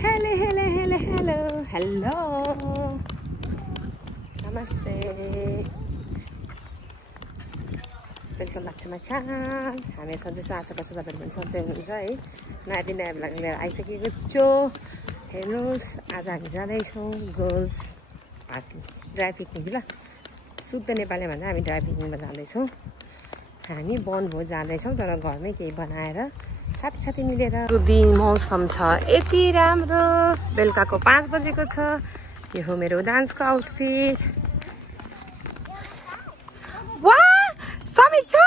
Hello, hello, hello, hello, hello. Namaste. Welcome back to my channel. हामी सधैँ आशा गर्छु तपाईहरु पनि सधैँ हुनुहुन्छ है। नयाँ दिन लिएर आइसकेको छु। हेर्नुस् आज हामी जाँदै छौं गर्ल्स पार्टी ड्राई पिकनिक ल। शुद्ध नेपालीमा भन्दा हामी ड्राई पिकनिकमा जाँदै छौं। हामी वनभोज जाँदै छौं तर घरमै केही बनाएर साथी मिलेर। दिन मौसम छ यति राम्रो। बेलुकाको 5 बजेको छ। यो हो मेरो डान्सको आउटफिट। वाह समीक्षा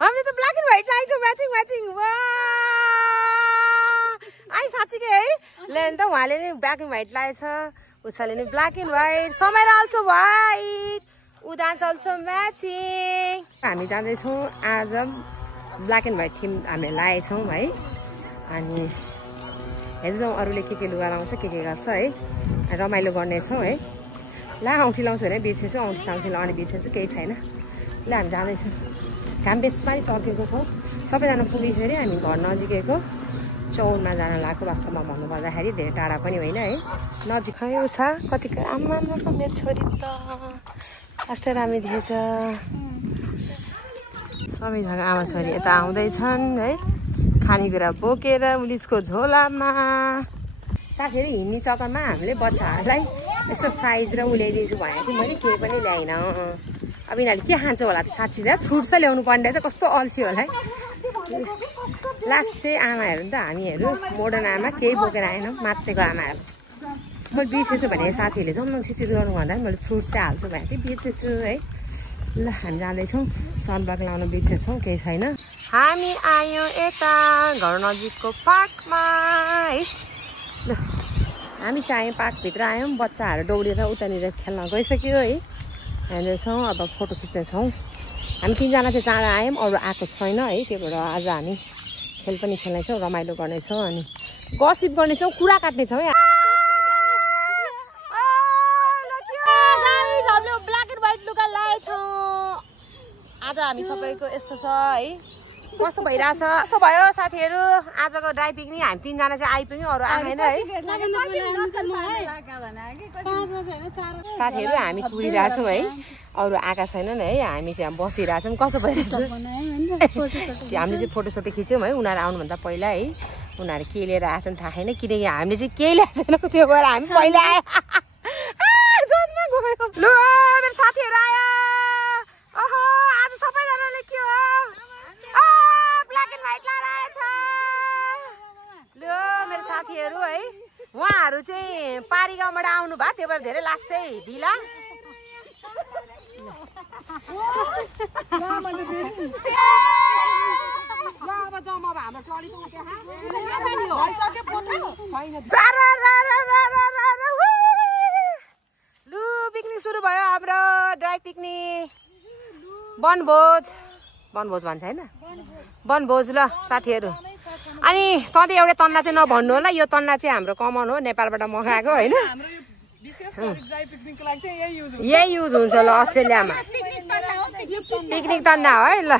हामीले त ब्ल्याक एन्ड व्हाइट लगाइछौं म्याचिङ वाह आई साच्चीकै है। लेन त उहाँले नि ब्ल्याक एन्ड व्हाइट लगाएछ, उसले नि ब्ल्याक एन्ड व्हाइट, समयरा अल्सो व्हाइट, उदान्स अल्सो म्याचिङ। हामी जाँदै छौं आज ब्ल्याक एन्ड व्हाइट थीम हामीले लगाएछौं है। अनि हेर्छौं अरूले के लुगा लाउँछ के गर्छ है। रमाइलो गर्नेछौं है। ला औँठी लाउँछु भने बिर्सेछु, औँठी साउँठी लाउने बिर्सेछु, केही छैन। ल हामी जाँदैछौँ। घाम बेसमा चर्केको छौँ। सबैजना पुगिसक्यो अरे। हामी घर नजिकैको चौरमा जान लागेको। वास्तवमा भन्नुपर्दाखेरि धेरै टाढा पनि होइन है, नजिकै छ। कतिको आमा मेरो छोरी त कस्तो राम्रो देखेछ। सबैजना आमा छोरी यता आउँदैछन् है, खानेकुरा बोकेर पुलिसको झोलामा। साथीहरू हिँड्ने चक्करमा हामीले बच्चाहरूलाई यसो फ्राइज र उल्याइदिन्छु भनेको थिएँ मैले, केही पनि ल्याइन। अब यिनीहरूले के खान्छ होला त साँच्ची त। फ्रुट्स ल्याउनु पर्ने रहेछ, कस्तो अल्छी होला है। लास्ट चाहिँ आमाहरू नि त हामीहरू मोडर्न आमा केही बोकेर आएनौँ, मात्रेको आमाहरू। मैले बिर्सेछु भने साथीहरूले जम्मा छिटो गर्नु भन्दा मैले फ्रुट्स चाहिँ हाल्छु भनेको थिएँ, बिर्सेछु है। ल हामी जाँदैछौँ। सनब्लक लाउनु बिर्सेछौँ, केही छैन। हामी आयौँ यता घर नजिकको पार्कमा है। ल हामी चाहिँ पार्कभित्र आयौँ। बच्चाहरू दौडेर उतानिर खेल्न गइसक्यो है। हेर्दैछौँ अब फोटो खिच्दैछौँ। हामी 3जना चाहिँ चाँडो आयौँ, अरू आएको छैन है। त्यही भएर आज हामी खेल पनि खेल्नेछौँ, रमाइलो गर्नेछौँ अनि गसिप गर्नेछौँ, कुरा काट्नेछौँ है। आज हामी सबैको यस्तो छ है। कस्तो भइरहेछ, कस्तो भयो साथीहरू आजको ड्राई पिकनिक। हामी 3जना चाहिँ आइपुग्यौँ, अरू आएन है। साथीहरू हामी कुदिरहेछौँ है, अरू आएका छैनन् है। हामी चाहिँ बसिरहेछौँ। कस्तो भइरहेछ हामीले चाहिँ फोटोसोटो खिच्यौँ है उनीहरू आउनुभन्दा पहिला है। उनीहरू के लिएर आएछन् थाहा छैन, किनकि हामीले चाहिँ केही ल्याएको छैनौँ, त्यो भएर हामी पहिला आयो। जोसमा गयो। ल मेरो साथीहरू आयो। ओहो आज सबैजनाले के हो ब्ल्याक एन्ड व्हाइट लगाएर आएछ। ल मेरो साथीहरू है, उहाँहरू चाहिँ पारी गाउँबाट आउनु भयो, त्यो भएर धेरै लास्ट चाहिँ ढिला। लु पिकनिक सुरु भयो हाम्रो ड्राई पिकनिक। वनभोज भन्छ होइन, वनभोज ल साथीहरू। अनि सधैँ एउटै तन्ना चाहिँ नभन्नु होला, यो तन्ना चाहिँ हाम्रो कमन हो, नेपालबाट मगाएको होइन। यही युज हुन्छ ल अस्ट्रेलियामा। पिकनिक तन्ना हो है। ल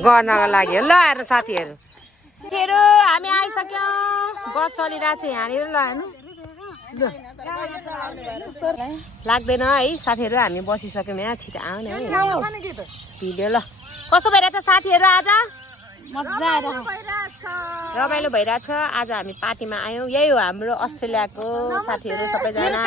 गर्नको लागि ल हेर्नु साथीहरू। हामी आइसक्यौँ, गफ चलिरहेको छ यहाँनिर। ल हेर्नु लाग्दैन है साथीहरू, हामी बसिसक्यौँ यहाँ। छिटो आउने है भिडियो। ल कस्तो भइरहेछ साथीहरू आज? रमाइलो भइरहेछ। आज हामी पार्टीमा आयौँ। यही हो हाम्रो अस्ट्रेलियाको साथीहरू सबैजना।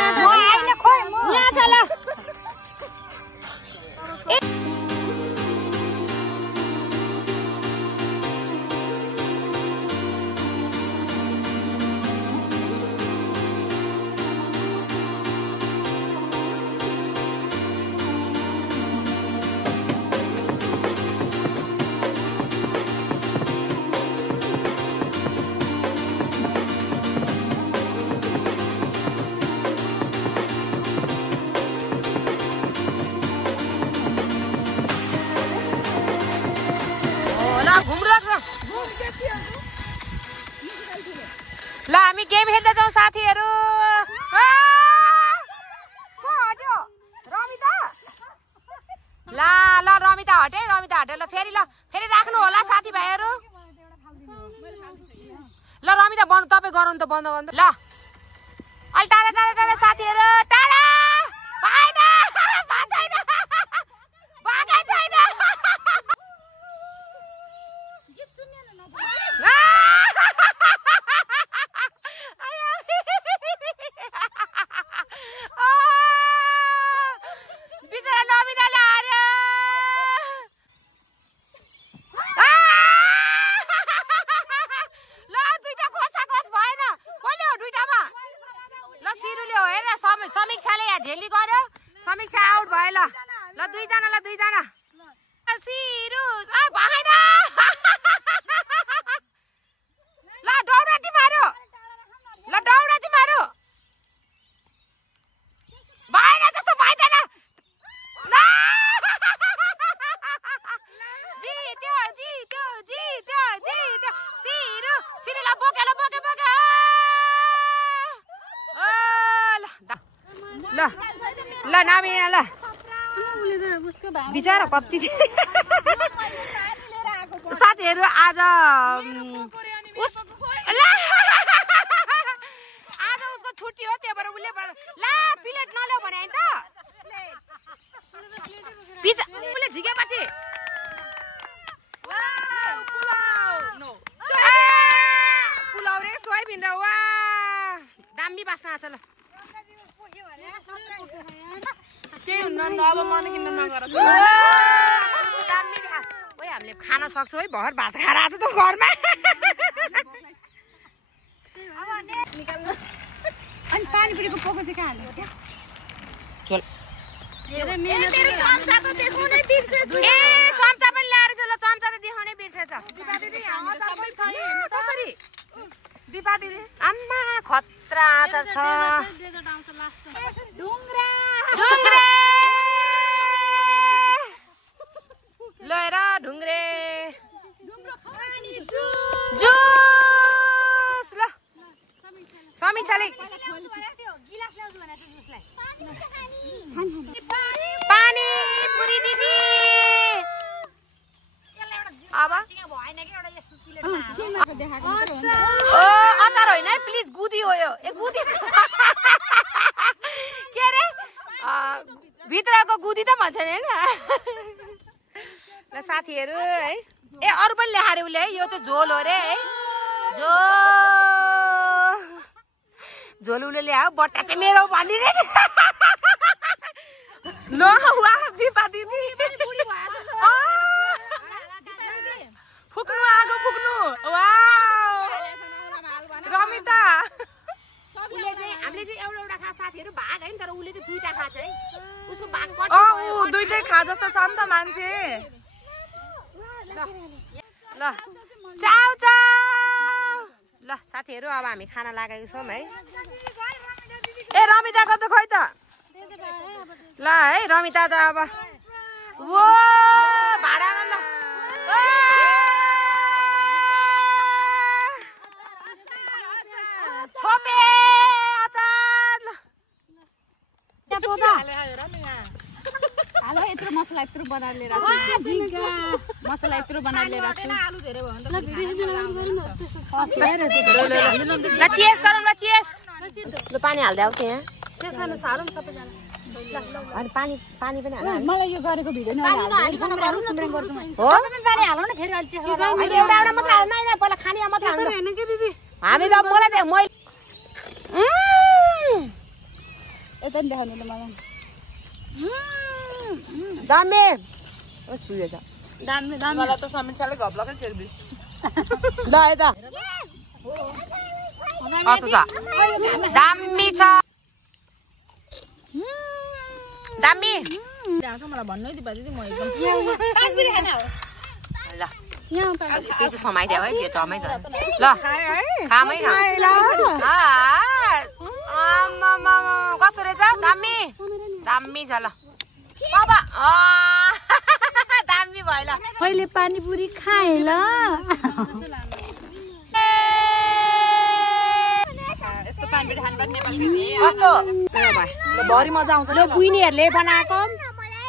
ल हामी गेम खेल्दै जाउँ साथीहरू। रमिता ल रमिता हटे ल फेरि राख्नु होला साथीभाइहरू। बन्द तपाईँ गराउनु त बन्द गर्नु ल अलि टाढा टाढा टाढा साथीहरू टाढा भएन छैन बाघै छैन बिचरा नबिनाले हार्यो ल दुईटा खोसाखोस भएन कसले हो दुईटामा ल सिरुले हो हेर समीक्षाले यहाँ झेली गर्यो समीक्षा आउट भयो ल ल दुईजना सिरु भएन ल दौडा तिमीहरू ल दौडा तिमीहरू भएन जस्तो भइदैन ल जित्यो सिरुलाई बोके ल नामी ल बिचारा कति साथीहरू आज उसको छुट्टी हो त्यही भएर उसले ला प्लेट नल्याउ भने त उसले झिकेपछि पुलाउ रे सोयाबिन र वा दामी बास्ना छ ल के हुन्न अब मन किन्न नगर दामी खा ओइ हामीले खान सक्छौँ है भर भात खाएर आज त घरमा अनि पानीपुरीको पोको चाहिँ कहाँ हाल्नु क्या चल चम्चा त देखाउनै बिर्सेछ ए चम्चा पनि ल्याएर छ ल चम्चा त देखाउनै बिर्सेछ दिपा दिदी अचार पनि छ नि कसरी दिपा दिदी आम्मा खतरा अचार छ ढुङ्ग्रा लएर ढुङ्ग्रे जुस ल समीक्षाले पानी पुरी दिदी अब अचार होइन है प्लिज गुदी हो यो ए गुदी के अरे भित्रको गुदी त भन्छ नि होइन ल साथीहरू है ए अरू पनि ल्याएर उसले है यो चाहिँ झोल हो रे है झोल उसले ल्यायो बट्टा चाहिँ मेरो भनिदिने ल वा दिपा दिदी फुक्नु आगो फुक्नु वाउ रमिता उसले चाहिँ हामीले चाहिँ एउटा खा साथीहरू भाग है तर उसले चाहिँ दुईटा खा चाहिँ उसको भाग कट ऊ दुईटै खा जस्तो छ नि त मान्छे ल चाउ चाउ ल साथीहरू अब हामी खाना लागेको छौँ है ए रमिताको त खोइ त ल है रमिता त अब वो भाडामा ल छोपे अचार हालो यत्रो मसला यत्रो बनाएर लिएर मसला यत्रो बनाएर लिएर ल चियर्स गरौँ ल चियर्स ल पानी हाल्दै आऊ त्यहाँ अनि पानी पनि हाल मलाई यो गरेको भिडियो हो पानी हालौ न फेरि अलि एउटा मात्र हाल्नु होइन पहिला खानीमा मात्र हाल्नु हामी त मलाई त मैले यता नि देखाउनु ल मलाई दामी चुहेछ दामी मलाई त समीक्षाले घप्लकै छेर्दी ल यता दामी छ दामी मलाई भन्नु है दिपा दिदी म एकदम ल यसै चाहिँ समाइदियो है त्यो जमै त ल खामै खा कस्तो रहेछ दामी दामी छ ल बाबा दामी भयो ल मैले पानीपुरी खाएँ ल कस्तो भरि मजा आउँछ ल बुइनीहरूले बनाएको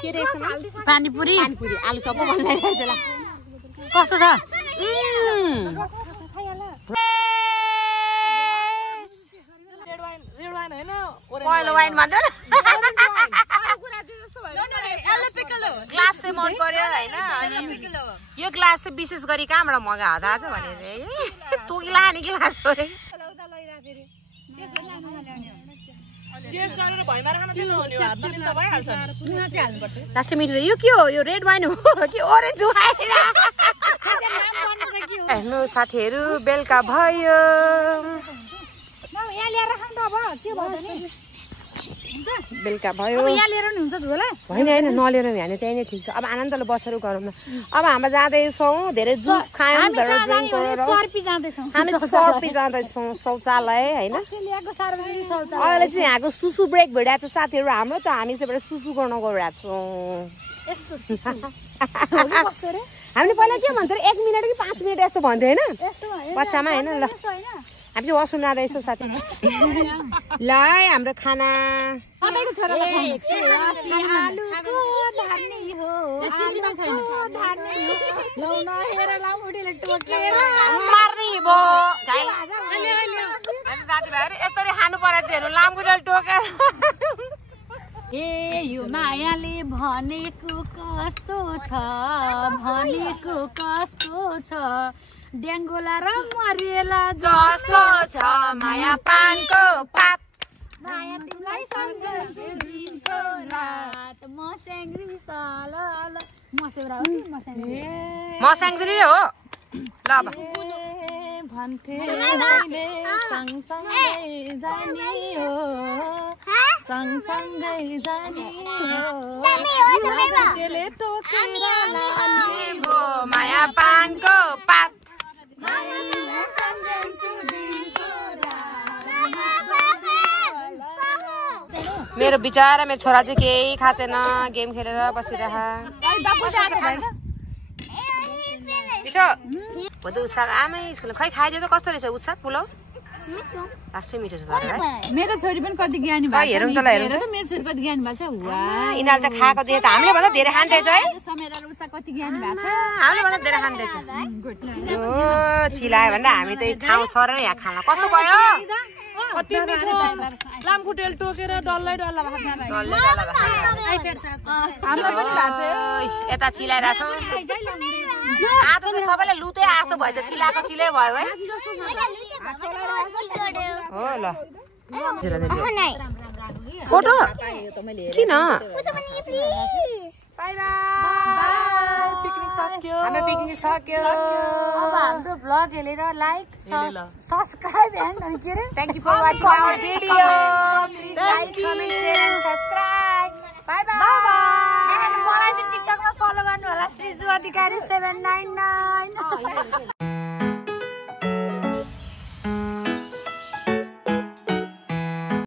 के रे पानीपुरी आलु चप भन्दैछ ल। कस्तो छ? ल साथीहरू अब हामी खाना लागेको छौँ है। ल है रमिता दमी छ। दामी छ। दामी छ। खानु त खानु न फेरि अलि ल खामै खा। ल पहिलो वाइन भन्छ नि ग्लास चाहिँ मन पर्यो होइन अनि यो ग्लास चाहिँ विशेष गरी कहाँबाट मगाएको आज भनेर तँ लाने ग्लास हो रे लास्ट मिठो यो के हो यो रेड वाइन हो कि ओरेन्ज वाइन हेर्नु साथीहरू बेलुका भयो बेलुका भयो होइन होइन नलिएर भने त्यही नै ठिक छ अब आनन्दले बसेर गरौँ न अब हामी जाँदैछौँ धेरै जुस खायौँ धेरै ड्रिङ्क गरेर हामी सर्पी जाँदैछौँ शौचालय होइन अहिले चाहिँ यहाँको सुसु ब्रेक भइरहेको छ साथीहरू हाम्रो त हामी त्यहाँबाट सुसु गर्न गइरहेको छौँ हामीले पहिला के भन्थ्यो 1 मिनट कि 5 मिनट यस्तो भन्थ्यो होइन बच्चामा होइन ल हामी चाहिँ वासरुम जाँदैछौँ साथी ल हाम्रो खाना साथीभाइहरू यसरी खानु परेको लामखुट्टेले टोकेर ए यो मायाले भनेको कस्तो छ भनेको कस्तो छ डेङ्गोला र मरेला जस्तो छ माया पानको पात माया तिमीलाई सम्झन्छु दिनको रात म स्याङ्ग्री साल मसेउरा हो कि मस्याङगिरी हो ल अब भन्थे मैले सँगसँगै जाने हो सँगसँगै जाने हो टोकेर लाने हो माया पानको पात मेरो विचार मेरो छोरा चाहिँ केही खाएको छैन गेम खेलेर बसिरह भोलि उषाको आमै स्कुल खै खाइदियो त कस्तो रहेछ उषा पुलाउ लास्टै मिठो छ तर है मेरो छोरी पनि कति ज्ञानी भयो हेरौँ त ल हेरौँ त मेरो छोरी कति ज्ञानी भएको छ यिनीहरूले त खाएको देखे त हामीले भन्दा धेरै खाँदैछ है समेर उषा कति ज्ञानी भएको छ हामीले भन्दा धेरै खाँदैछ यो चिलायो भने हामी त खाउँ सरेर यहाँ खाना कस्तो भयो कति मिठो लामखुट्टेले टोकेर डल्लै डल्ला यता चिलाइरहेको छौँ आज त सबैले लुते आस्तो भएछ चिलाएको चिलै भयो है हो ल फोटो किन हाम्रो पिकनिक सक्यो अब हाम्रो भ्लग हेरेर लाइक सब्स्क्राइब एन्ड के रे thank you for watching our video please like comment share and subscribe bye bye मलाई चाहिँ टिकटकमा फलो गर्नु होला श्रीजु अधिकारी 799